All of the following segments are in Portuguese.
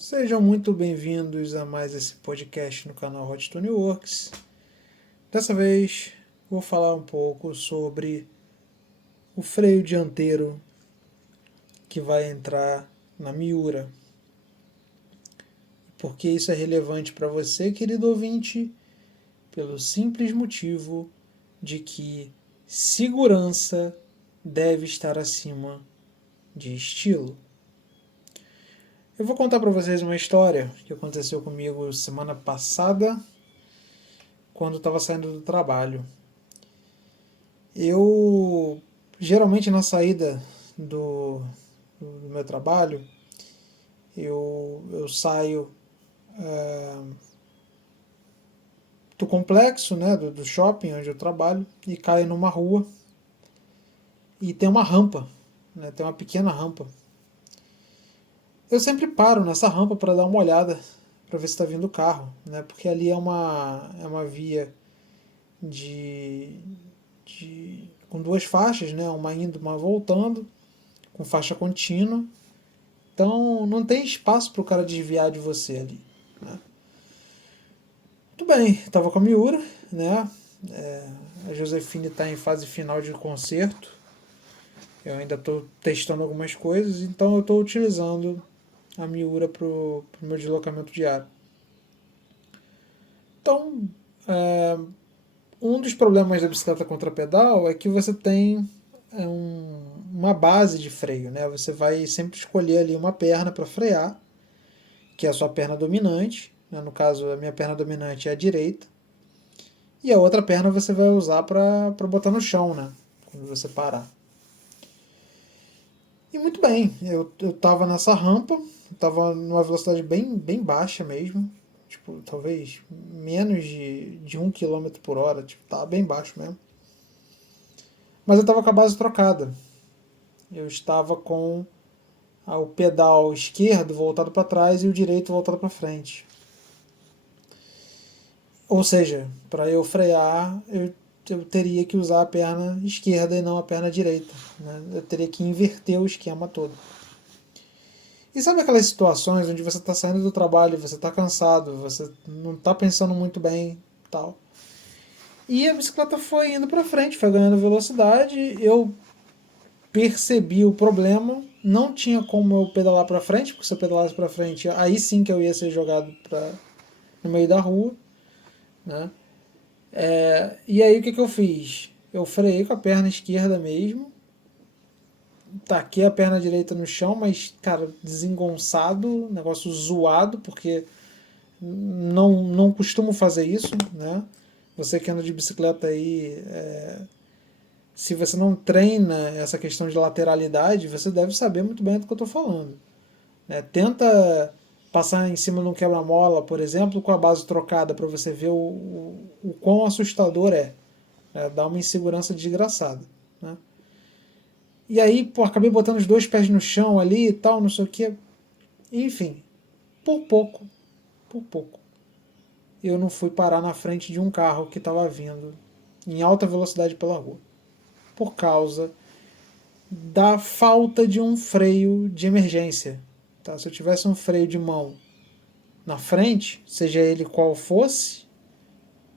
Sejam muito bem-vindos a mais esse podcast no canal Hot Tune Works. Dessa vez vou falar um pouco sobre o freio dianteiro que vai entrar na Miura. Por que isso é relevante para você, querido ouvinte? Pelo simples motivo de que segurança deve estar acima de estilo. Eu vou contar para vocês uma história que aconteceu comigo semana passada, quando estava saindo do trabalho. Eu, geralmente na saída do, do meu trabalho, eu saio do complexo, né, do shopping onde eu trabalho, e caio numa rua e tem uma rampa, né, tem uma pequena rampa. Eu sempre paro nessa rampa para dar uma olhada, para ver se está vindo o carro, né, porque ali é uma via de, com duas faixas, né, uma indo, uma voltando, com faixa contínua. Então não tem espaço para o cara desviar de você ali. Né? Muito bem, estava com a Miura, né? A Josefine está em fase final de conserto. Eu ainda estou testando algumas coisas, então eu estou utilizando a Miura para o meu deslocamento diário. Então, um dos problemas da bicicleta contrapedal é que você tem uma base de freio, né? Você vai sempre escolher ali uma perna para frear, que é a sua perna dominante. Né? No caso, a minha perna dominante é a direita. E a outra perna você vai usar para botar no chão, né? Quando você parar. E muito bem, eu tava nessa rampa, eu tava numa velocidade bem baixa mesmo. Tipo, talvez menos de 1 km/h, tipo, tava bem baixo mesmo. Mas eu tava com a base trocada. Eu estava com o pedal esquerdo voltado para trás e o direito voltado para frente. Ou seja, para eu frear, eu teria que usar a perna esquerda e não a perna direita. Né? Eu teria que inverter o esquema todo. E sabe aquelas situações onde você está saindo do trabalho, você está cansado, você não está pensando muito bem, tal. E a bicicleta foi indo para frente, foi ganhando velocidade. Eu percebi o problema, não tinha como eu pedalar para frente, porque se eu pedalasse para frente, aí sim que eu ia ser jogado no meio da rua, né? E aí o que eu fiz? Eu freiei com a perna esquerda mesmo, taquei a perna direita no chão, mas, cara, desengonçado, negócio zoado, porque não costumo fazer isso, né? Você que anda de bicicleta aí, se você não treina essa questão de lateralidade, você deve saber muito bem do que eu estou falando. Né? Tenta passar em cima de um quebra-mola, por exemplo, com a base trocada, para você ver o quão assustador é. Dá uma insegurança desgraçada. Né? E aí, pô, acabei botando os dois pés no chão ali e tal, não sei o que. Enfim, por pouco, por pouco, eu não fui parar na frente de um carro que estava vindo em alta velocidade pela rua. Por causa da falta de um freio de emergência. Tá? Se eu tivesse um freio de mão na frente, seja ele qual fosse,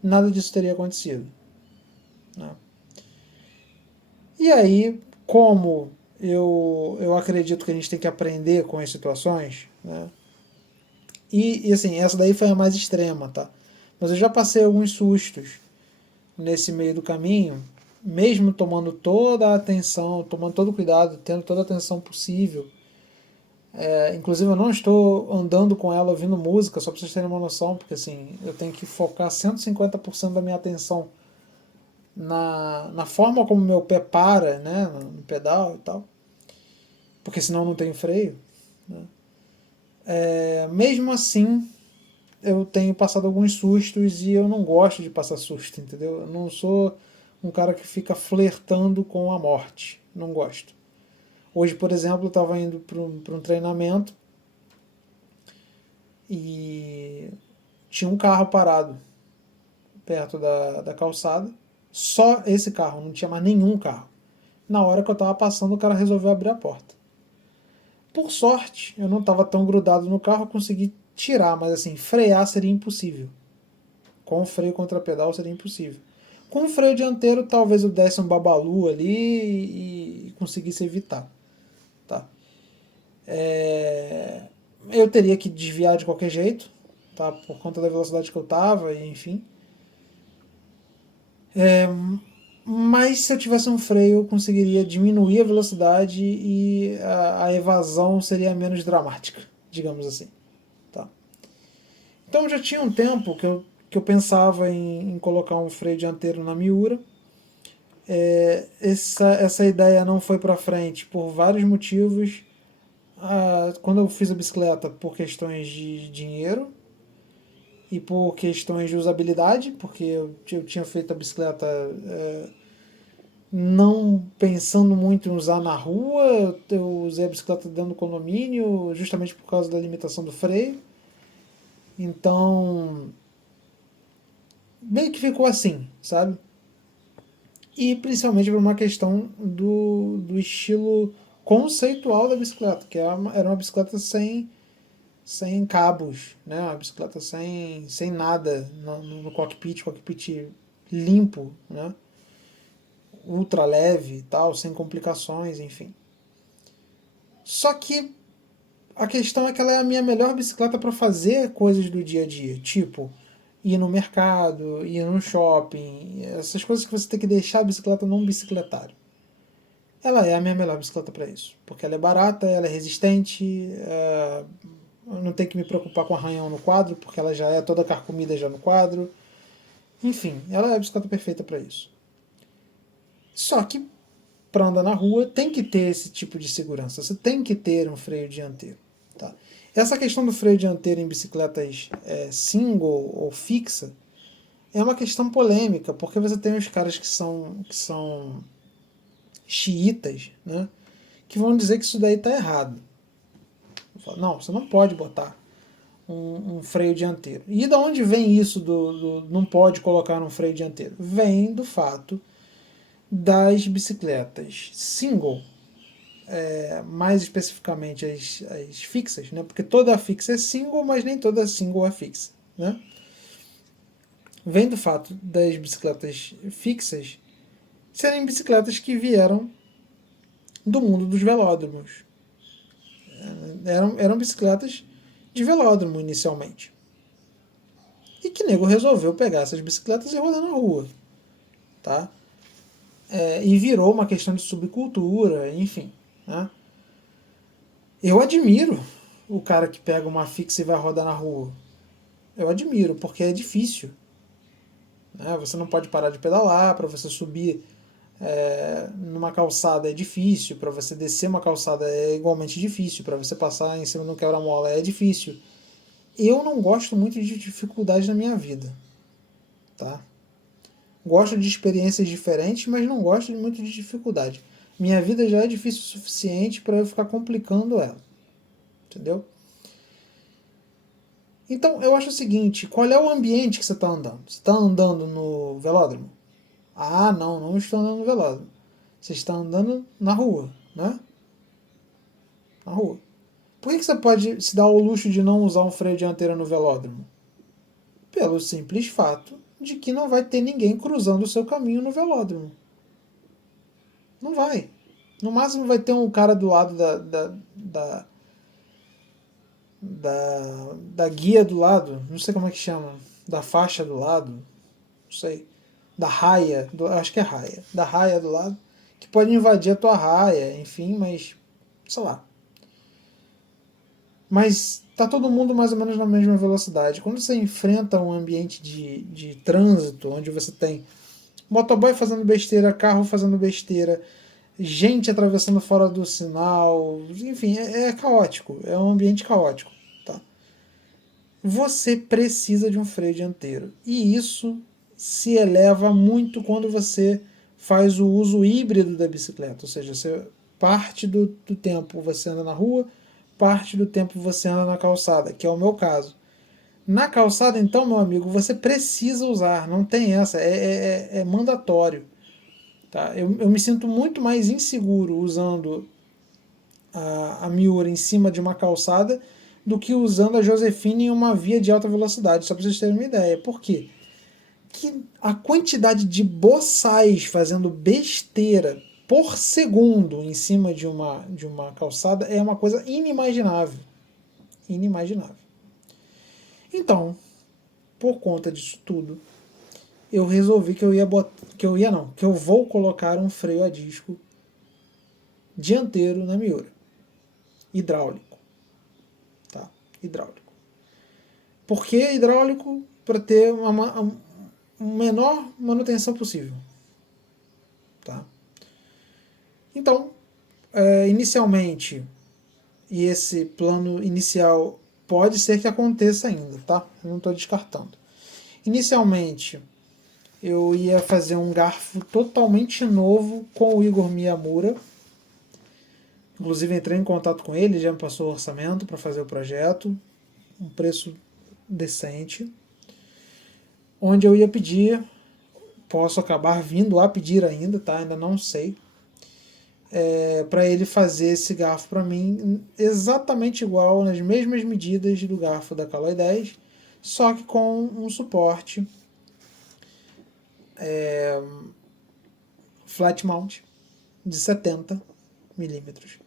nada disso teria acontecido. Né? E aí, como eu acredito que a gente tem que aprender com as situações, né? E assim, essa daí foi a mais extrema, tá? Mas eu já passei alguns sustos nesse meio do caminho, mesmo tomando toda a atenção, tomando todo o cuidado, tendo toda a atenção possível. Inclusive eu não estou andando com ela ouvindo música, só para vocês terem uma noção, porque assim, eu tenho que focar 150% da minha atenção na forma como meu pé para, né, no pedal e tal, porque senão eu não tenho freio. Né? Mesmo assim, eu tenho passado alguns sustos e eu não gosto de passar susto, entendeu? Eu não sou um cara que fica flertando com a morte, não gosto. Hoje, por exemplo, eu estava indo para um treinamento e tinha um carro parado perto da calçada, só esse carro, não tinha mais nenhum carro. Na hora que eu estava passando, o cara resolveu abrir a porta. Por sorte, eu não estava tão grudado no carro, eu consegui tirar, mas assim, frear seria impossível. Com o freio contra pedal seria impossível. Com o freio dianteiro, talvez eu desse um babalu ali e conseguisse evitar. Tá? Eu teria que desviar de qualquer jeito, tá? Por conta da velocidade que eu estava, enfim. Mas se eu tivesse um freio, eu conseguiria diminuir a velocidade e a evasão seria menos dramática, digamos assim. Tá? Então já tinha um tempo que eu pensava em colocar um freio dianteiro na Miura. Essa ideia não foi para frente por vários motivos. Quando eu fiz a bicicleta, por questões de dinheiro e por questões de usabilidade, porque eu tinha feito a bicicleta não pensando muito em usar na rua. Eu usei a bicicleta dentro do condomínio justamente por causa da limitação do freio. Então, meio que ficou assim, sabe? E principalmente por uma questão do estilo conceitual da bicicleta, que era uma bicicleta sem cabos, né? Uma bicicleta sem nada no cockpit limpo, né? Ultra leve e tal, sem complicações, enfim. Só que a questão é que ela é a minha melhor bicicleta para fazer coisas do dia a dia, tipo ir no mercado, ir no shopping, essas coisas que você tem que deixar a bicicleta num bicicletário. Ela é a minha melhor bicicleta para isso, porque ela é barata, ela é resistente, eu não tenho que me preocupar com arranhão no quadro, porque ela já é toda carcomida já no quadro. Enfim, ela é a bicicleta perfeita para isso. Só que para andar na rua tem que ter esse tipo de segurança, você tem que ter um freio dianteiro. Tá? Essa questão do freio dianteiro em bicicletas single ou fixa é uma questão polêmica, porque você tem os caras que são xiitas, né, que vão dizer que isso daí está errado. Não, você não pode botar um freio dianteiro. E de onde vem isso do não pode colocar um freio dianteiro? Vem do fato das bicicletas single, mais especificamente as fixas, né? Porque toda fixa é single, mas nem toda single é fixa, né? Vem do fato das bicicletas fixas serem bicicletas que vieram do mundo dos velódromos. Eram bicicletas de velódromo inicialmente. E que nego resolveu pegar essas bicicletas e rodar na rua. Tá? E virou uma questão de subcultura, enfim. Né? Eu admiro o cara que pega uma fixa e vai rodar na rua. Eu admiro, porque é difícil. Né? Você não pode parar de pedalar, para você subir numa calçada é difícil, para você descer uma calçada é igualmente difícil, para você passar em cima de um quebra-mola é difícil. Eu não gosto muito de dificuldade na minha vida. Tá? Gosto de experiências diferentes, mas não gosto muito de dificuldade. Minha vida já é difícil o suficiente para eu ficar complicando ela. Entendeu? Então, eu acho o seguinte, qual é o ambiente que você está andando? Você está andando no velódromo? Ah, não estou andando no velódromo. Você está andando na rua, né? Na rua. Por que você pode se dar o luxo de não usar um freio dianteiro no velódromo? Pelo simples fato de que não vai ter ninguém cruzando o seu caminho no velódromo. Não vai. No máximo vai ter um cara do lado da guia do lado, não sei como é que chama, da faixa do lado, não sei, da raia, acho que é raia, da raia do lado, que pode invadir a tua raia, enfim, mas, sei lá. Mas tá todo mundo mais ou menos na mesma velocidade. Quando você enfrenta um ambiente de trânsito, onde você tem motoboy fazendo besteira, carro fazendo besteira, gente atravessando fora do sinal, enfim, é caótico, é um ambiente caótico. Tá? Você precisa de um freio dianteiro. E isso se eleva muito quando você faz o uso híbrido da bicicleta, ou seja, você, parte do tempo você anda na rua, parte do tempo você anda na calçada, que é o meu caso. Na calçada, então, meu amigo, você precisa usar, não tem essa, é mandatório. Tá? Eu me sinto muito mais inseguro usando a Miura em cima de uma calçada do que usando a Josefina em uma via de alta velocidade, só para vocês terem uma ideia. Por quê? Que a quantidade de boçais fazendo besteira por segundo em cima de uma calçada é uma coisa inimaginável. Inimaginável. Então, por conta disso tudo, eu resolvi que eu vou colocar um freio a disco dianteiro na Miura. Hidráulico. Tá? Hidráulico. Por que hidráulico? Para ter uma menor manutenção possível. Tá? Então, inicialmente, e esse plano inicial pode ser que aconteça ainda, tá? Eu não estou descartando. Inicialmente, eu ia fazer um garfo totalmente novo com o Igor Miyamura. Inclusive, entrei em contato com ele, já me passou o orçamento para fazer o projeto, um preço decente, onde eu ia pedir, posso acabar vindo a pedir ainda, tá? Ainda não sei, para ele fazer esse garfo para mim exatamente igual, nas mesmas medidas do garfo da Caloi 10, só que com um suporte flat mount de 70 milímetros,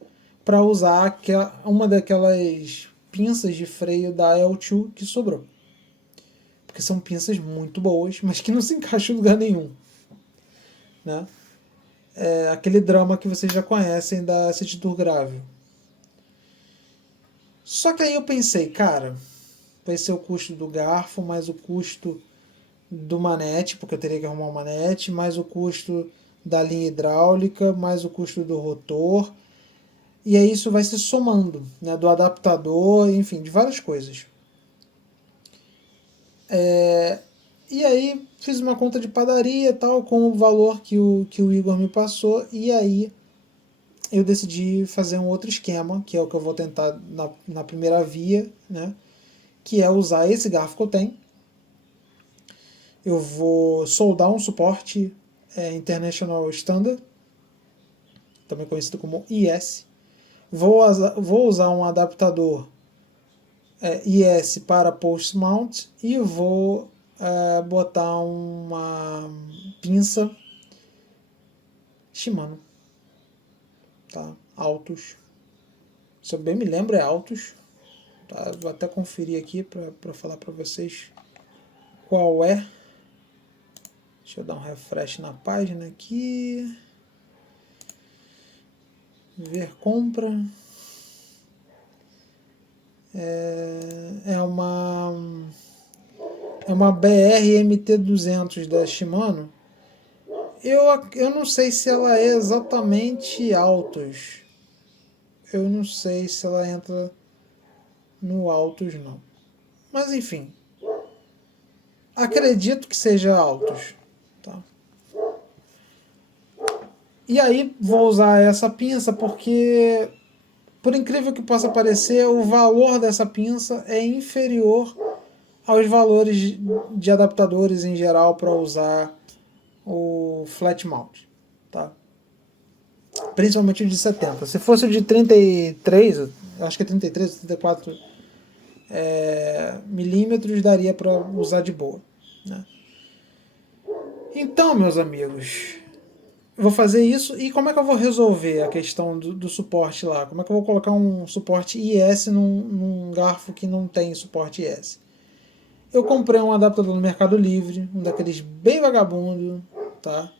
para usar uma daquelas pinças de freio da L2 que sobrou. Porque são pinças muito boas, mas que não se encaixam em lugar nenhum. Né? É aquele drama que vocês já conhecem da City Tour Grável. Só que aí eu pensei, cara, vai ser o custo do garfo, mais o custo do manete, porque eu teria que arrumar um manete, mais o custo da linha hidráulica, mais o custo do rotor. E aí isso vai se somando, né, do adaptador, enfim, de várias coisas. E aí fiz uma conta de padaria tal, com o valor que o Igor me passou, e aí eu decidi fazer um outro esquema, que é o que eu vou tentar na primeira via, né, que é usar esse garfo que eu tenho. Eu vou soldar um suporte International Standard, também conhecido como IS. Vou usar um adaptador IS para post mount e vou botar uma pinça Shimano, tá? Altus. Se eu bem me lembro é Altus, tá? Vou até conferir aqui para falar para vocês qual é. Deixa eu dar um refresh na página aqui. Ver compra. É uma BR MT200 da Shimano. Eu não sei se ela é exatamente Altus. Eu não sei se ela entra no Altus, não. Mas enfim. Acredito que seja Altus. Tá? E aí vou usar essa pinça porque, por incrível que possa parecer, o valor dessa pinça é inferior aos valores de adaptadores em geral para usar o flat mount, tá? Principalmente o de 70. Se fosse o de 33, acho que é 33, 34 milímetros, daria para usar de boa, né? Então, meus amigos, eu vou fazer isso. E como é que eu vou resolver a questão do suporte lá? Como é que eu vou colocar um suporte IS num garfo que não tem suporte IS? Eu comprei um adaptador no Mercado Livre, um daqueles bem vagabundo, tá?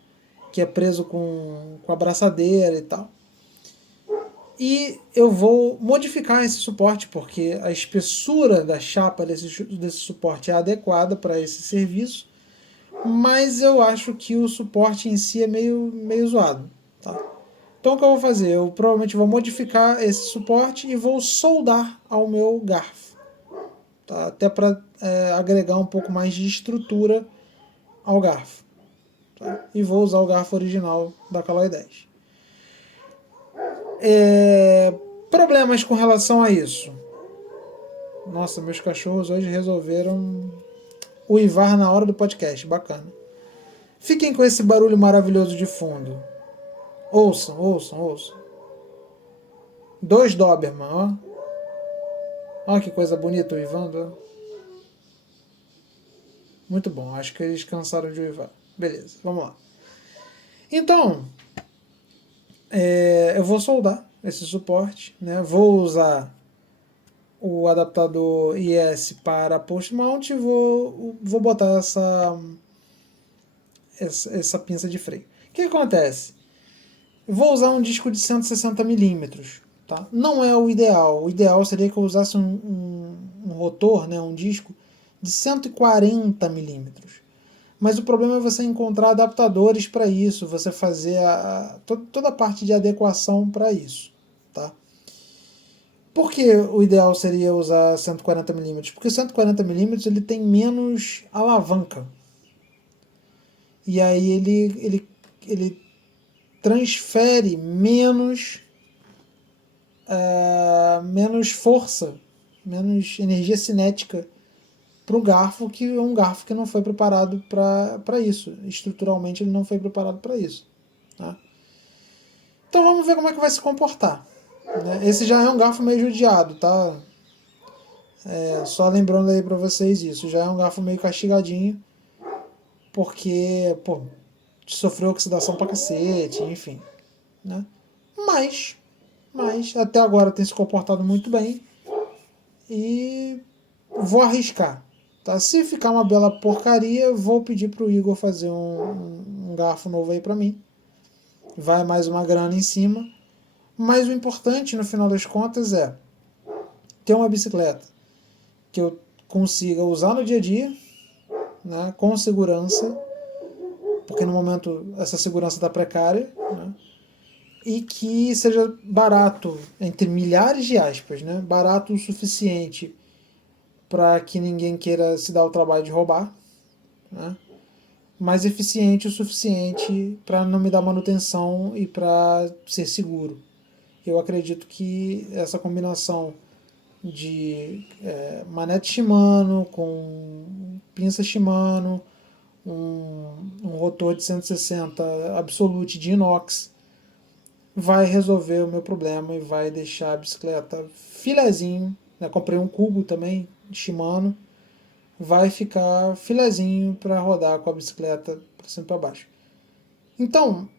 Que é preso com a abraçadeira e tal. E eu vou modificar esse suporte, porque a espessura da chapa desse suporte é adequada para esse serviço, mas eu acho que o suporte em si é meio zoado. Tá? Então o que eu vou fazer? Eu provavelmente vou modificar esse suporte e vou soldar ao meu garfo. Tá? Até para agregar um pouco mais de estrutura ao garfo. Tá? E vou usar o garfo original da Caloi 10. Problemas com relação a isso. Nossa, meus cachorros hoje resolveram uivar na hora do podcast. Bacana. Fiquem com esse barulho maravilhoso de fundo. Ouçam, ouçam, ouçam. 2 Doberman, ó. Olha que coisa bonita o uivando. Muito bom, acho que eles cansaram de uivar. Beleza, vamos lá. Então, eu vou soldar esse suporte, né? Vou usar o adaptador IS para post mount e vou botar essa pinça de freio. O que acontece? Vou usar um disco de 160 milímetros. Tá? Não é o ideal. O ideal seria que eu usasse um rotor, né, um disco de 140 milímetros. Mas o problema é você encontrar adaptadores para isso, você fazer toda a parte de adequação para isso. Tá? Por que o ideal seria usar 140 milímetros? Porque 140 milímetros ele tem menos alavanca. E aí ele transfere menos força, menos energia cinética para o garfo, que é um garfo que não foi preparado para isso. Estruturalmente ele não foi preparado para isso. Tá? Então vamos ver como é que vai se comportar. Né? Esse já é um garfo meio judiado, tá? Só lembrando aí para vocês isso. Já é um garfo meio castigadinho, porque pô, sofreu oxidação pra cacete, enfim. Né? Mas, mas até agora tem se comportado muito bem e vou arriscar. Tá? Se ficar uma bela porcaria, vou pedir pro Igor fazer um garfo novo aí pra mim. Vai mais uma grana em cima. Mas o importante, no final das contas, é ter uma bicicleta que eu consiga usar no dia a dia, né, com segurança, porque no momento essa segurança está precária, né, e que seja barato, entre milhares de aspas, né, barato o suficiente para que ninguém queira se dar o trabalho de roubar, né, mas eficiente o suficiente para não me dar manutenção e para ser seguro. Eu acredito que essa combinação de manete Shimano com pinça Shimano, um rotor de 160 Absolute de inox, vai resolver o meu problema e vai deixar a bicicleta filezinho. Né? Comprei um cubo também de Shimano, vai ficar filezinho para rodar com a bicicleta para cima e para baixo. Então,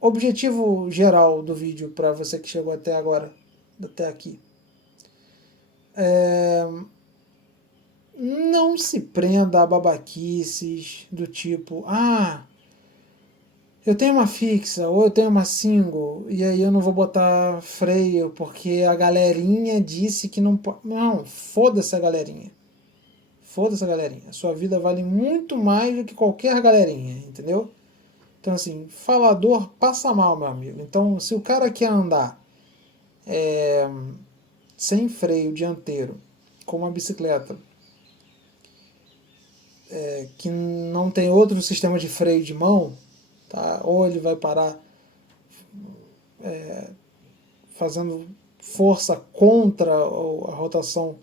objetivo geral do vídeo para você que chegou até agora, até aqui, não se prenda a babaquices do tipo, eu tenho uma fixa ou eu tenho uma single e aí eu não vou botar freio porque a galerinha disse que não pode. Não, foda-se a galerinha. Foda-se a galerinha. A sua vida vale muito mais do que qualquer galerinha, entendeu? Então, assim, falador passa mal, meu amigo. Então, se o cara quer andar sem freio dianteiro, com uma bicicleta que não tem outro sistema de freio de mão, tá? Ou ele vai parar fazendo força contra a rotação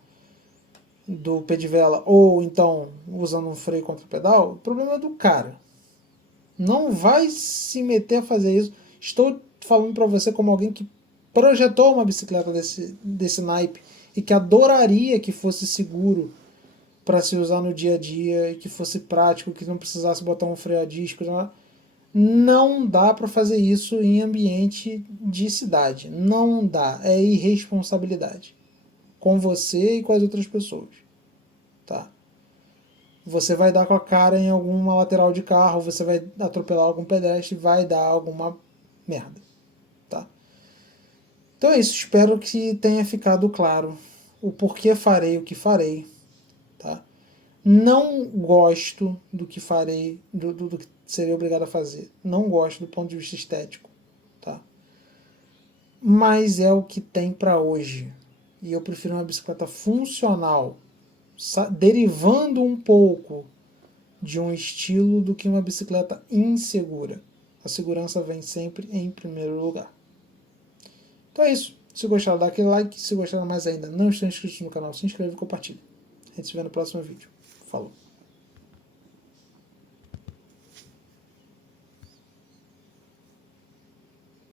do pé de vela, ou então usando um freio contra o pedal, o problema é do cara. Não vai se meter a fazer isso. Estou falando para você como alguém que projetou uma bicicleta desse naipe e que adoraria que fosse seguro para se usar no dia a dia e que fosse prático, que não precisasse botar um freio a disco. Não dá para fazer isso em ambiente de cidade. Não dá. É irresponsabilidade com você e com as outras pessoas. Tá? Você vai dar com a cara em alguma lateral de carro, você vai atropelar algum pedestre, vai dar alguma merda. Tá? Então é isso. Espero que tenha ficado claro o porquê farei o que farei. Tá? Não gosto do que farei, do que serei obrigado a fazer. Não gosto do ponto de vista estético. Tá? Mas é o que tem para hoje. E eu prefiro uma bicicleta funcional, derivando um pouco de um estilo do que uma bicicleta insegura. A segurança vem sempre em primeiro lugar. Então é isso. Se gostaram, dá aquele like. Se gostaram mais ainda, não estão inscritos no canal, se inscreve e compartilha. A gente se vê no próximo vídeo. Falou!